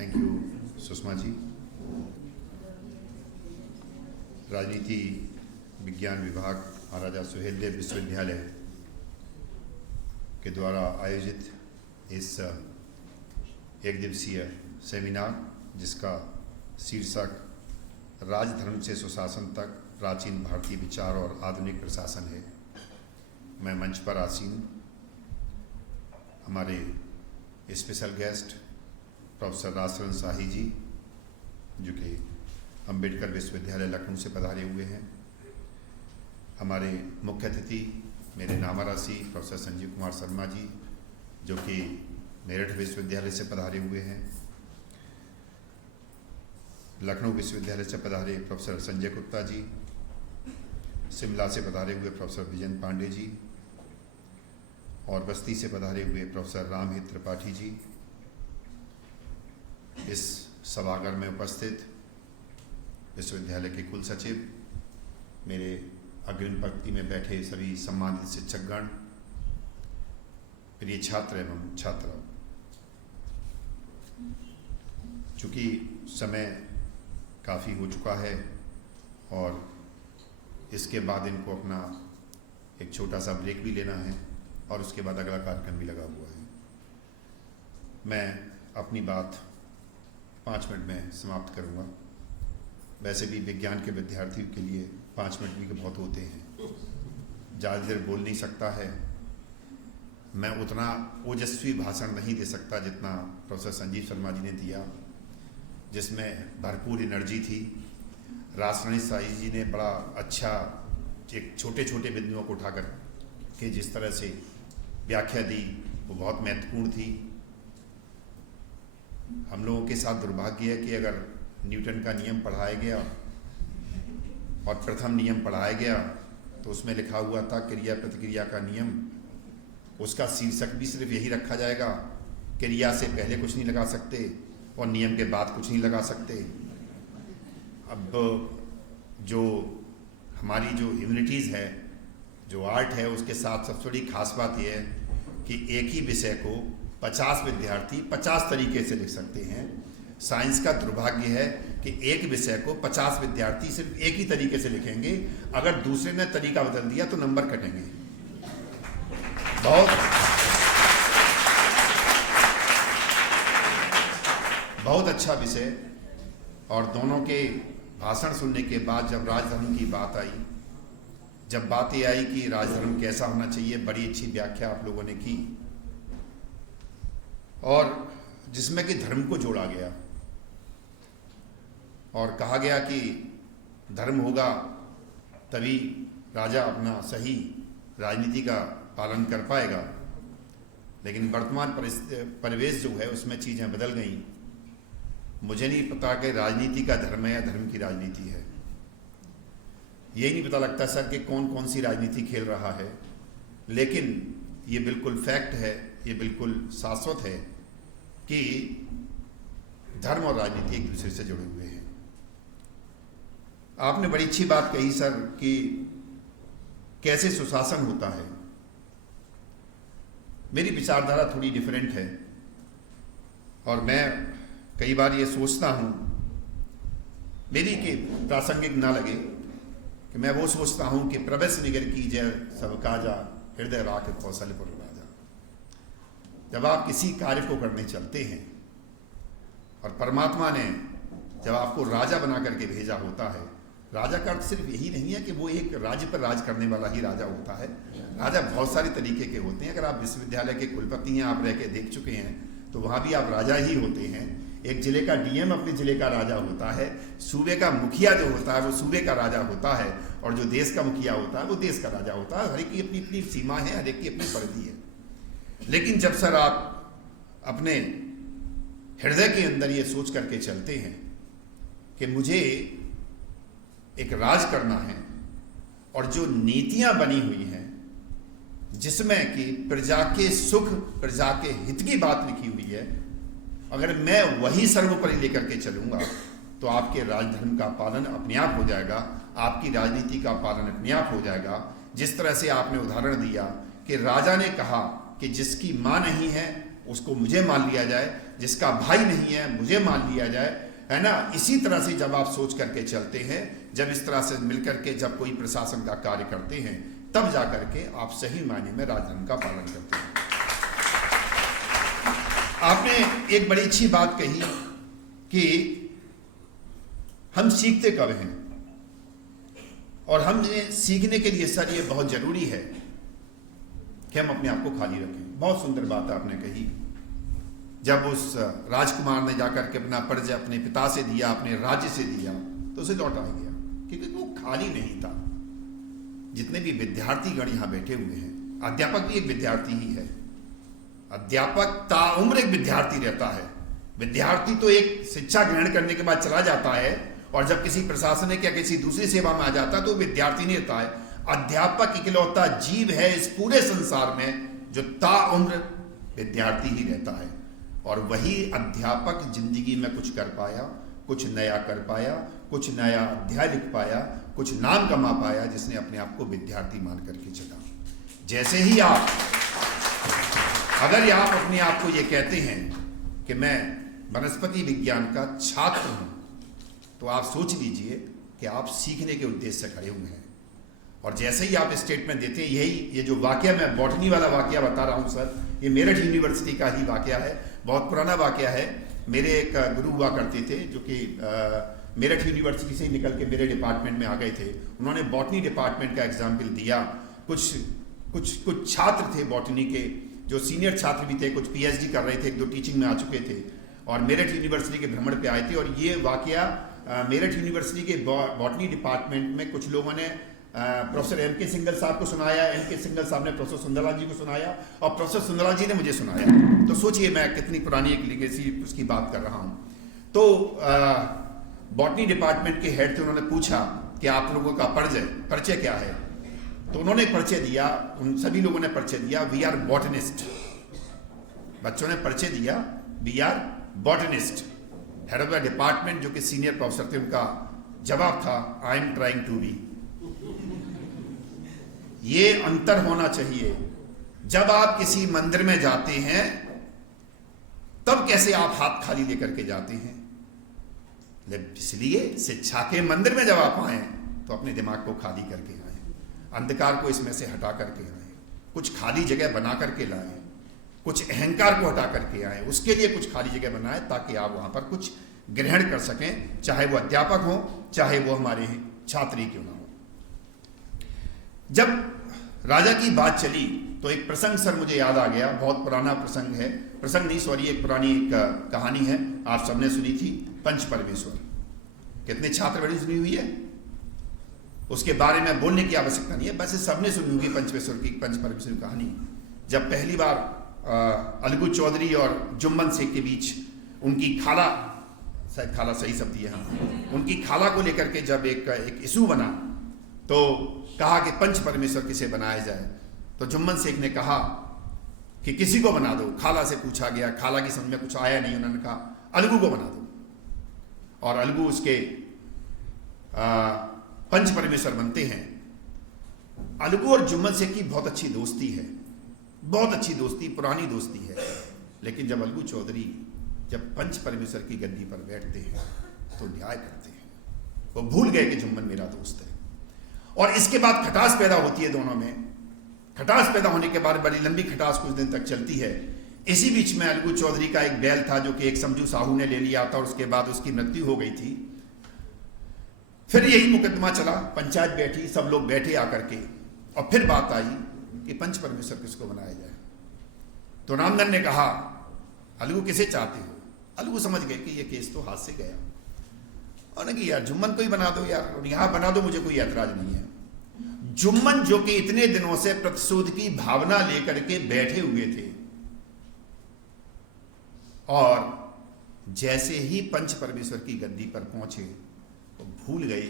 Thank you Sushma ji. राजनीति विज्ञान विभाग महाराजा सुहेलदेव विश्वविद्यालय के द्वारा आयोजित इस एक दिवसीय सेमिनार, जिसका शीर्षक राजधर्म से सुशासन तक प्राचीन भारतीय विचार और आधुनिक प्रशासन है। मैं मंच पर आसीन हमारे स्पेशल गेस्ट प्रोफेसर राजशरण शाही जी, जो कि अंबेडकर विश्वविद्यालय लखनऊ से पधारे हुए हैं, हमारे मुख्य अतिथि मेरे नामारासी प्रोफेसर संजीव कुमार शर्मा जी, जो कि मेरठ विश्वविद्यालय से पधारे हुए हैं, लखनऊ विश्वविद्यालय से पधारे प्रोफेसर संजय गुप्ता जी, शिमला से पधारे हुए प्रोफेसर विजयन पांडे जी और बस्ती से पधारे हुए प्रोफेसर रामहित त्रिपाठी जी, इस सभागार में उपस्थित विश्वविद्यालय के कुल सचिव, मेरे अग्रिम पंक्ति में बैठे सभी सम्मानित शिक्षकगण, प्रिय छात्र एवं छात्रा। चूँकि समय काफ़ी हो चुका है और इसके बाद इनको अपना एक छोटा सा ब्रेक भी लेना है और उसके बाद अगला कार्यक्रम भी लगा हुआ है। मैं अपनी बात 5 मिनट में समाप्त करूंगा। वैसे भी विज्ञान के विद्यार्थियों के लिए 5 मिनट भी बहुत होते हैं, ज़्यादा देर बोल नहीं सकता है। मैं उतना ओजस्वी भाषण नहीं दे सकता जितना प्रोफेसर संजीव शर्मा जी ने दिया, जिसमें भरपूर एनर्जी थी। राजशरण शाही जी ने बड़ा अच्छा एक छोटे छोटे बिंदुओं को उठाकर के जिस तरह से व्याख्या दी, वो बहुत महत्वपूर्ण थी। हम लोगों के साथ दुर्भाग्य है कि अगर न्यूटन का नियम पढ़ाया गया और प्रथम नियम पढ़ाया गया तो उसमें लिखा हुआ था क्रिया प्रतिक्रिया का नियम, उसका शीर्षक भी सिर्फ यही रखा जाएगा, क्रिया से पहले कुछ नहीं लगा सकते और नियम के बाद कुछ नहीं लगा सकते। अब जो हमारी जो ह्यूमैनिटीज़ है, जो आर्ट है, उसके साथ सबसे बड़ी खास बात यह है कि एक ही विषय को 50 विद्यार्थी 50 तरीके से लिख सकते हैं। साइंस का दुर्भाग्य है कि एक विषय को 50 विद्यार्थी सिर्फ एक ही तरीके से लिखेंगे, अगर दूसरे ने तरीका बदल दिया तो नंबर कटेंगे। बहुत अच्छा विषय। और दोनों के भाषण सुनने के बाद जब राजधर्म की बात आई, जब बात ये आई कि राजधर्म कैसा होना चाहिए, बड़ी अच्छी व्याख्या आप लोगों ने की और जिसमें कि धर्म को जोड़ा गया और कहा गया कि धर्म होगा तभी राजा अपना सही राजनीति का पालन कर पाएगा। लेकिन वर्तमान परिवेश जो है उसमें चीज़ें बदल गई। मुझे नहीं पता कि राजनीति का धर्म है या धर्म की राजनीति है। यही नहीं पता लगता सर कि कौन कौन सी राजनीति खेल रहा है, लेकिन ये बिल्कुल फैक्ट है, ये बिल्कुल शाश्वत है कि धर्म और राजनीति एक दूसरे से जुड़े हुए हैं। आपने बड़ी अच्छी बात कही सर कि कैसे सुशासन होता है। मेरी विचारधारा थोड़ी डिफरेंट है और मैं कई बार ये सोचता हूँ, मेरी कि प्रासंगिक ना लगे, कि मैं वो सोचता हूँ कि प्रवेश निगर की जय सब काजा हृदय राख कौशलपुर राजा। जब आप किसी कार्य को करने चलते हैं और परमात्मा ने जब आपको राजा बना करके भेजा होता है, राजा का अर्थ सिर्फ यही नहीं है कि वो एक राज्य पर राज करने वाला ही राजा होता है। राजा बहुत सारे तरीके के होते हैं। अगर आप विश्वविद्यालय के कुलपति हैं, आप रह के देख चुके हैं, तो वहाँ भी आप राजा ही होते हैं। एक जिले का डीएम अपने जिले का राजा होता है, सूबे का मुखिया जो होता है वो सूबे का राजा होता है, और जो देश का मुखिया होता है वो देश का राजा होता है। हर एक की अपनी अपनी सीमा है, हर एक की अपनी परिधि है। लेकिन जब सर आप अपने हृदय के अंदर ये सोच करके चलते हैं कि मुझे एक राज करना है और जो नीतियां बनी हुई हैं जिसमें कि प्रजा के सुख प्रजा के हित की बात लिखी हुई है, अगर मैं वही सर्वोपरि लेकर के चलूंगा तो आपके राजधर्म का पालन अपने आप हो जाएगा, आपकी राजनीति का पालन अपने आप हो जाएगा। जिस तरह से आपने उदाहरण दिया कि राजा ने कहा कि जिसकी मां नहीं है उसको मुझे मान लिया जाए, जिसका भाई नहीं है मुझे मान लिया जाए, है ना। इसी तरह से जब आप सोच करके चलते हैं, जब इस तरह से मिलकर के जब कोई प्रशासन का कार्य करते हैं, तब जा करके आप सही मायने में राजधर्म का पालन करते हैं। आपने एक बड़ी अच्छी बात कही कि हम सीखते कब हैं, और हमें सीखने के लिए सर ये बहुत जरूरी है कि हम अपने आप को खाली रखें। बहुत सुंदर बात आपने कही। जब उस राजकुमार ने जाकर के अपना परिचय अपने पिता से दिया, अपने राज्य से दिया, तो उसे लौटा गया, क्योंकि वो खाली नहीं था। जितने भी विद्यार्थी गण यहां बैठे हुए हैं, अध्यापक भी एक विद्यार्थी ही है। अध्यापक ताउम्र एक विद्यार्थी रहता है। विद्यार्थी तो एक शिक्षा ग्रहण करने के बाद चला जाता है, और जब किसी प्रशासनिक या किसी दूसरी सेवा में आ जाता है तो विद्यार्थी नहीं रहता है। अध्यापक इकलौता जीव है इस पूरे संसार में जो ताउम्र विद्यार्थी ही रहता है, और वही अध्यापक जिंदगी में कुछ कर पाया, कुछ नया कर पाया, कुछ नया अध्याय लिख पाया, कुछ नाम कमा पाया, जिसने अपने आप को विद्यार्थी मान करके चला। जैसे ही आप अगर आप अपने आप को ये कहते हैं कि मैं वनस्पति विज्ञान का छात्र हूं, तो आप सोच लीजिए कि आप सीखने के उद्देश्य से खड़े हुए हैं। और जैसे ही आप स्टेटमेंट देते हैं, ये जो वाकया मैं बॉटनी वाला वाकया बता रहा हूं सर, ये मेरठ यूनिवर्सिटी का ही वाकया है, बहुत पुराना वाकया है। मेरे एक गुरु हुआ करते थे जो कि मेरठ यूनिवर्सिटी से ही निकल के मेरे डिपार्टमेंट में आ गए थे। उन्होंने बॉटनी डिपार्टमेंट का एग्जाम्पल दिया। कुछ छात्र थे बॉटनी के, जो सीनियर छात्र भी थे, कुछ पीएचडी कर रहे थे, एक दो टीचिंग में आ चुके थे, और मेरठ यूनिवर्सिटी के भ्रमण पे आए थे। और ये वाकया मेरठ यूनिवर्सिटी के बॉटनी डिपार्टमेंट में कुछ लोगों ने प्रोफेसर एम के सिंगल साहब को सुनाया, एम के सिंगल साहब ने प्रोफेसर सुंदरलाल जी को सुनाया, और प्रोफेसर सुंदरलाल जी ने मुझे सुनाया। तो सोचिए मैं कितनी पुरानी एक लीगेसी उसकी बात कर रहा हूँ। तो बॉटनी डिपार्टमेंट के हेड थे, उन्होंने पूछा कि आप लोगों का परिचय क्या है। तो उन्होंने परिचय दिया, उन सभी लोगों ने परिचय दिया, वी आर बॉटनिस्ट। बच्चों ने परिचय दिया, we are botanist. Head of the department जो कि सीनियर प्रोफेसर थे, उनका जवाब था I am trying to be. ये अंतर होना चाहिए। जब आप किसी मंदिर में जाते हैं तब कैसे आप हाथ खाली लेकर के जाते हैं, इसलिए शिक्षा के मंदिर में जब आप आए तो अपने दिमाग को खाली करके आए, अंधकार को इसमें से हटा करके आए, कुछ खाली जगह बना करके लाए, कुछ अहंकार को हटा करके आए, उसके लिए कुछ खाली जगह बनाए ताकि आप वहां पर कुछ ग्रहण कर सकें, चाहे वो अध्यापक हो, चाहे वो हमारे छात्री क्यों ना हो। जब राजा की बात चली तो एक प्रसंग सर मुझे याद आ गया, बहुत पुराना प्रसंग है, प्रसंग नहीं सॉरी, एक पुरानी एक कहानी है, आप सबने सुनी थी, पंच परमेश्वर। कितने छात्र बड़ी सुनी हुई है, उसके बारे में बोलने की आवश्यकता नहीं है, बस सबने सुनी होगी पंच परमेश्वर की कहानी। जब पहली बार अलगू चौधरी और जुम्मन शेख के बीच उनकी खाला, शायद खाला सही शब्द है, उनकी खाला को लेकर के जब एक इशू बना, तो कहा कि पंच परमेश्वर किसे बनाया जाए। तो जुम्मन शेख ने कहा कि किसी को बना दो। खाला से पूछा गया, खाला की समझ में कुछ आया नहीं, उन्होंने कहा अलगू को बना दो, और अलगू उसके पंच परमेश्वर बनते हैं। अलगू और जुम्मन शेख की बहुत अच्छी दोस्ती है, बहुत अच्छी दोस्ती, पुरानी दोस्ती है। लेकिन जब अलगू चौधरी जब पंच परमेश्वर की गद्दी पर बैठते हैं तो न्याय करते हैं, वो भूल गए कि जुम्मन मेरा दोस्त है। और इसके बाद खटास पैदा होती है दोनों में। खटास पैदा होने के बाद बड़ी लंबी खटास कुछ दिन तक चलती है। इसी बीच में अलगू चौधरी का एक बैल था जो कि एक समझू साहू ने ले लिया था, और उसके बाद उसकी मृत्यु हो गई थी। फिर यही मुकदमा चला, पंचायत बैठी, सब लोग बैठे आकर के, और फिर बात आई कि पंच परमेश्वर किसको बनाया जाए। तो रामधन ने कहा अलगू किसे चाहते हो। अलगू समझ गए कि ये केस तो हाथ से गया, और कि यार जुम्मन को ही बना दो यार, और यहां बना दो, मुझे कोई ऐतराज नहीं है। जुम्मन जो कि इतने दिनों से प्रतिशोध की भावना लेकर के बैठे हुए थे, और जैसे ही पंच परमेश्वर की गद्दी पर पहुंचे तो भूल गए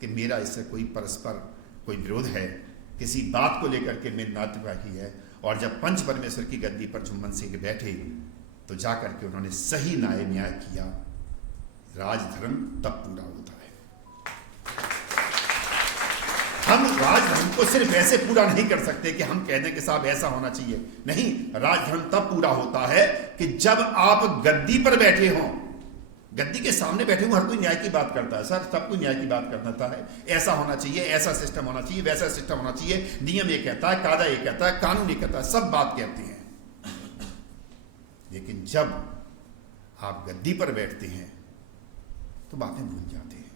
कि मेरा इससे कोई परस्पर कोई विरोध है, किसी बात को लेकर के मेरी नातवाही है। और जब पंच परमेश्वर की गद्दी पर जुम्मन सिंह बैठे तो जाकर के उन्होंने सही न्याय किया। राजधर्म तब पूरा होता है। हम राजधर्म को सिर्फ ऐसे पूरा नहीं कर सकते कि हम कह दें कि साहब ऐसा होना चाहिए। नहीं, राजधर्म तब पूरा होता है कि जब आप गद्दी पर बैठे हों, गद्दी के सामने बैठे हों। हर कोई न्याय की बात करता है सर, सब कोई न्याय की बात करता है, ऐसा होना चाहिए, ऐसा सिस्टम होना चाहिए, वैसा सिस्टम होना चाहिए, नियम ये कहता है, कायदा ये कहता है, कानून ये कहता है, सब बात कहते हैं। लेकिन जब आप गद्दी पर बैठते हैं तो बातें भूल जाते हैं।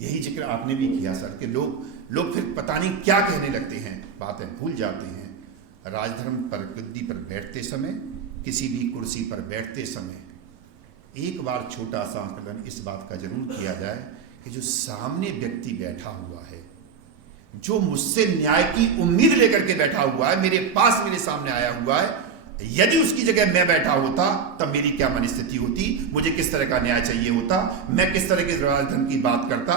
यही जिक्र आपने भी किया सर कि लोग फिर पता नहीं क्या कहने लगते हैं, बातें भूल जाते हैं। राजधर्म पर गद्दी पर बैठते समय, किसी भी कुर्सी पर बैठते समय एक बार छोटा सा आकलन इस बात का जरूर किया जाए कि जो सामने व्यक्ति बैठा हुआ है, जो मुझसे न्याय की उम्मीद लेकर के बैठा हुआ है, मेरे पास मेरे सामने आया हुआ है, यदि उसकी जगह मैं बैठा होता तब मेरी क्या मनस्थिति होती, मुझे किस तरह का न्याय चाहिए होता, मैं किस तरह के राजधर्म की बात करता।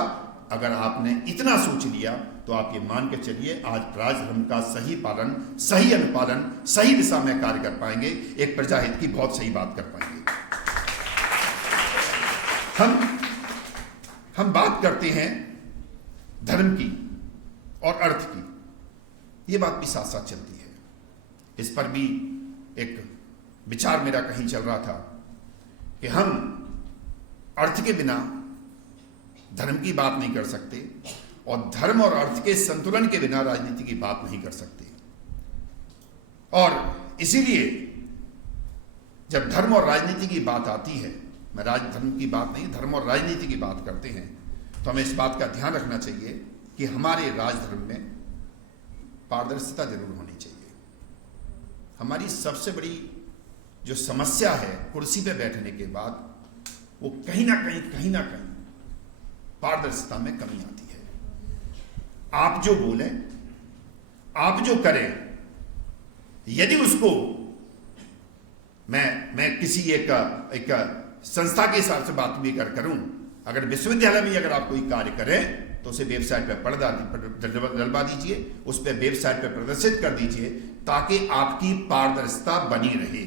अगर आपने इतना सोच लिया तो आप ये मान के चलिए आज राजधर्म का सही पालन, सही अनुपालन, सही दिशा में कार्य कर पाएंगे, एक प्रजाहित की बहुत सही बात कर पाएंगे। हम बात करते हैं धर्म की और अर्थ की, ये बात भी साथ साथ चलती है। इस पर भी एक विचार मेरा कहीं चल रहा था कि हम अर्थ के बिना धर्म की बात नहीं कर सकते और धर्म और अर्थ के संतुलन के बिना राजनीति की बात नहीं कर सकते। और इसीलिए जब धर्म और राजनीति की बात आती है, मैं राजधर्म की बात नहीं, धर्म और राजनीति की बात करते हैं, तो हमें इस बात का ध्यान रखना चाहिए कि हमारे राजधर्म में पारदर्शिता जरूर होनी चाहिए। हमारी सबसे बड़ी जो समस्या है कुर्सी पे बैठने के बाद, वो कहीं ना कहीं पारदर्शिता में कमी आती है। आप जो बोलें, आप जो करें, यदि उसको मैं किसी एक संस्था के हिसाब से बात भी करूं, अगर विश्वविद्यालय में अगर आप कोई कार्य करें तो उसे वेबसाइट पर डलवा दीजिए, उस पर वेबसाइट पर प्रदर्शित कर दीजिए, ताकि आपकी पारदर्शिता बनी रहे।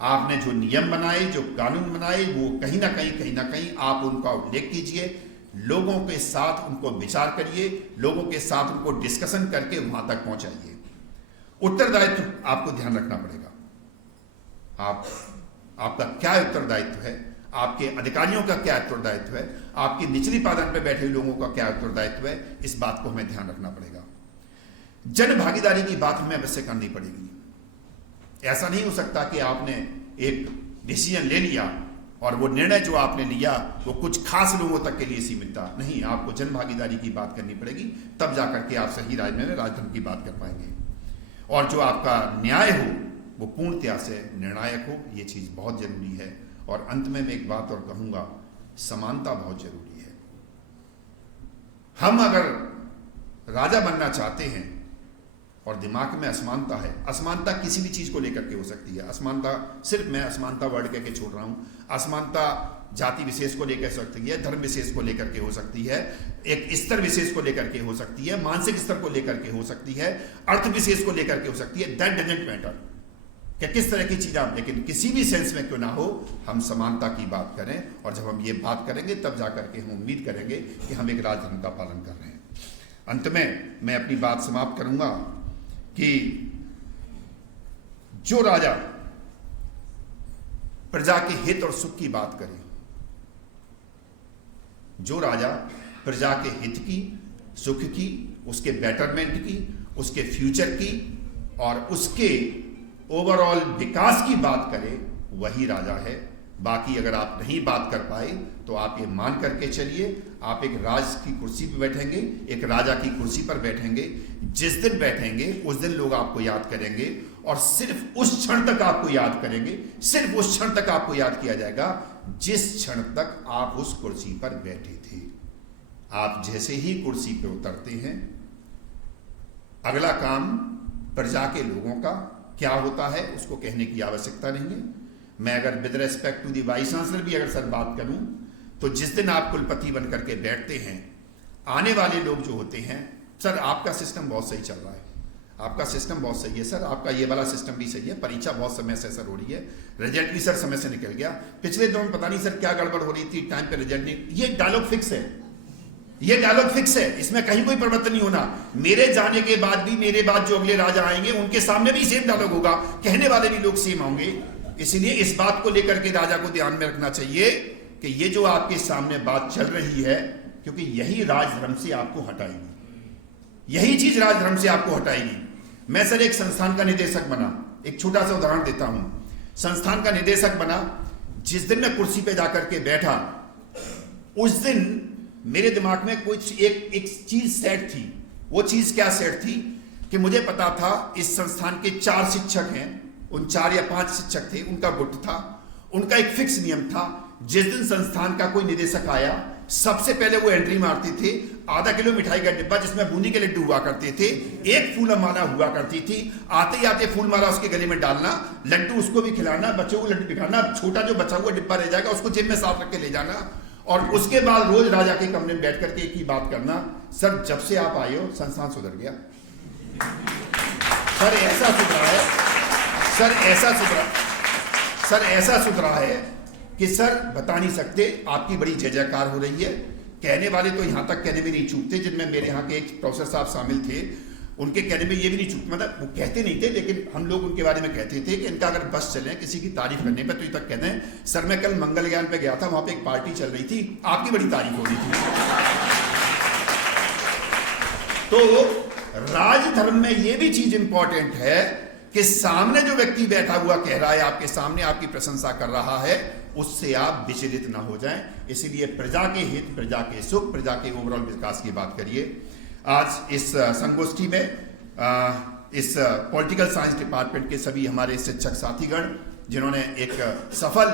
आपने जो नियम बनाए, जो कानून बनाए, वो कहीं ना कहीं आप उनका उल्लेख कीजिए, लोगों के साथ उनको विचार करिए, लोगों के साथ उनको डिस्कशन करके वहां तक पहुंचाइए। उत्तरदायित्व आपको ध्यान रखना पड़ेगा। आपका क्या उत्तरदायित्व है, आपके अधिकारियों का क्या उत्तरदायित्व है, आपकी निचली पादन पर बैठे लोगों का क्या उत्तरदायित्व है, इस बात को हमें ध्यान रखना पड़ेगा। जन भागीदारी की बात हमें अवश्य करनी पड़ेगी। ऐसा नहीं हो सकता कि आपने एक डिसीजन ले लिया और वो निर्णय जो आपने लिया वो कुछ खास लोगों तक के लिए सीमित था। नहीं, आपको जन भागीदारी की बात करनी पड़ेगी, तब जाकर के आप सही राजधर्म की बात कर पाएंगे। और जो आपका न्याय हो वो पूर्णतया से निर्णायक हो, ये चीज़ बहुत जरूरी है। और अंत में मैं एक बात और कहूँगा, समानता बहुत जरूरी है। हम अगर राजा बनना चाहते हैं और दिमाग में असमानता है, असमानता किसी भी चीज़ को लेकर के हो सकती है। असमानता सिर्फ मैं असमानता वर्ड कह के छोड़ रहा हूँ, असमानता जाति विशेष को लेकर सकती है, धर्म विशेष को लेकर के हो सकती है, एक स्तर विशेष को लेकर के हो सकती है, मानसिक स्तर को लेकर के हो सकती है, अर्थ विशेष को लेकर के हो सकती है। दैट डजंट मैटर कि किस तरह की चीज़ आप, लेकिन किसी भी सेंस में क्यों ना हो, हम समानता की बात करें। और जब हम ये बात करेंगे तब जाकर के हम उम्मीद करेंगे कि हम एक राजधर्म का पालन कर रहे हैं। अंत में मैं अपनी बात समाप्त करूंगा कि जो राजा प्रजा के हित और सुख की बात करे, जो राजा प्रजा के हित की, सुख की, उसके बेटरमेंट की, उसके फ्यूचर की और उसके ओवरऑल विकास की बात करे, वही राजा है। बाकी अगर आप नहीं बात कर पाए तो आप ये मान करके चलिए, आप एक राज की कुर्सी पर बैठेंगे, एक राजा की कुर्सी पर बैठेंगे। जिस दिन बैठेंगे उस दिन लोग आपको याद करेंगे और सिर्फ उस क्षण तक आपको याद करेंगे, सिर्फ उस क्षण तक आपको याद किया जाएगा जिस क्षण तक आप उस कुर्सी पर बैठे थे। आप जैसे ही कुर्सी पर उतरते हैं, अगला काम प्रजा के लोगों का क्या होता है उसको कहने की आवश्यकता नहीं है। मैं अगर with respect to the vice chancellor भी अगर सर बात करूं, तो जिस दिन आप कुलपति बन करके बैठते हैं, आने वाले लोग जो होते हैं, सर आपका सिस्टम बहुत सही चल रहा है, आपका सिस्टम बहुत सही है सर, आपका ये वाला सिस्टम भी सही है, परीक्षा बहुत समय से सर हो रही है, रिजल्ट भी सर समय से निकल गया, पिछले दिनों में पता नहीं सर क्या गड़बड़ हो रही थी, टाइम पे रिजल्ट नहीं, ये डायलॉग फिक्स है। ये डायलॉग फिक्स है, इसमें कहीं कोई परिवर्तन नहीं होना। मेरे जाने के बाद भी मेरे बाद जो अगले राजा आएंगे उनके सामने भी सेम डायलॉग होगा, कहने वाले भी लोग सेम होंगे। इसलिए इस बात को लेकर के राजा को ध्यान में रखना चाहिए कि ये जो आपके सामने बात चल रही है, क्योंकि यही राजधर्म से आपको हटाएगी, यही चीज राजधर्म से आपको हटाएगी। मैं सर एक संस्थान का निदेशक बना, एक छोटा सा उदाहरण देता हूं। संस्थान का निदेशक बना, जिस दिन मैं कुर्सी पे जाकर के बैठा, उस दिन मेरे दिमाग में कुछ एक चीज सेट थी। वो चीज क्या सेट थी कि मुझे पता था इस संस्थान के 4 शिक्षक हैं, उन 4 या 5 शिक्षक थे, उनका गुट था, उनका एक फिक्स नियम था। जिस दिन संस्थान का कोई निदेशक आया, सबसे पहले वो एंट्री मारते थे। आधा किलो मिठाई का डिब्बा जिसमें बूंदी के लड्डू हुआ करते थे, एक फूल माला हुआ करती थी, आते ही आते फूल माला उसके गले में डालना, लड्डू उसको भी खिलाना, बच्चों को लड्डू दिखाना, छोटा जो बचा हुआ डिब्बा रह जाएगा उसको जेब में साफ रख के ले जाना। और उसके बाद रोज राजा के कमरे में बैठ करके एक ही बात करना, सर जब से आप आए हो संस्थान सुधर गया, सर ऐसा सुधरा है, सर ऐसा सुधरा है कि सर बता नहीं सकते, आपकी बड़ी जय जयकार हो रही है। कहने वाले तो यहां तक कहने में नहीं चूकते, जिनमें मेरे यहाँ के एक प्रोफेसर साहब शामिल थे, उनके कहने में ये भी नहीं चूक, मतलब वो कहते नहीं थे लेकिन हम लोग उनके बारे में कहते थे कि इनका अगर बस चले किसी की तारीफ करने पे तो ये तक कहते हैं, सर मैं कल मंगल ज्ञान पे गया था, वहां पे एक पार्टी चल रही थी, आपकी बड़ी तारीफ हो रही थी। तो राजधर्म में ये भी चीज इंपॉर्टेंट है कि सामने जो व्यक्ति बैठा हुआ कह रहा है, आपके सामने आपकी प्रशंसा कर रहा है, उससे आप विचलित ना हो जाएं। इसीलिए प्रजा के हित, प्रजा के सुख, प्रजा के ओवरऑल विकास की बात करिए। आज इस संगोष्ठी में इस पॉलिटिकल साइंस डिपार्टमेंट के सभी हमारे शिक्षक साथीगण, जिन्होंने एक सफल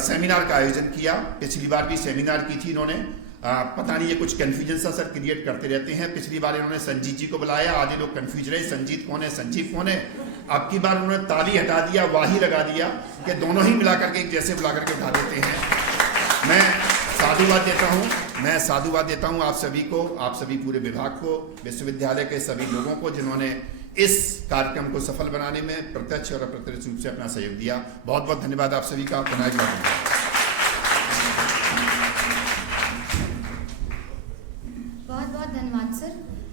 सेमिनार का आयोजन किया, पिछली बार भी सेमिनार की थी इन्होंने, पता नहीं ये कुछ कन्फ्यूजन सा सर क्रिएट करते रहते हैं। पिछली बार इन्होंने संजीत जी को बुलाया, आधे लोग कंफ्यूज रहे, संजीत कौन है, संजीव कौन है। अब की बार उन्होंने ताली हटा दिया, वाही लगा दिया कि दोनों ही मिला करके एक जैसे बुला करके उठा देते हैं। मैं साधुवाद देता हूं आप सभी को, आप सभी पूरे विभाग को, विश्वविद्यालय के सभी लोगों को जिन्होंने इस कार्यक्रम को सफल बनाने में प्रत्यक्ष और अप्रत्यक्ष रूप से अपना सहयोग दिया। बहुत बहुत धन्यवाद आप सभी का।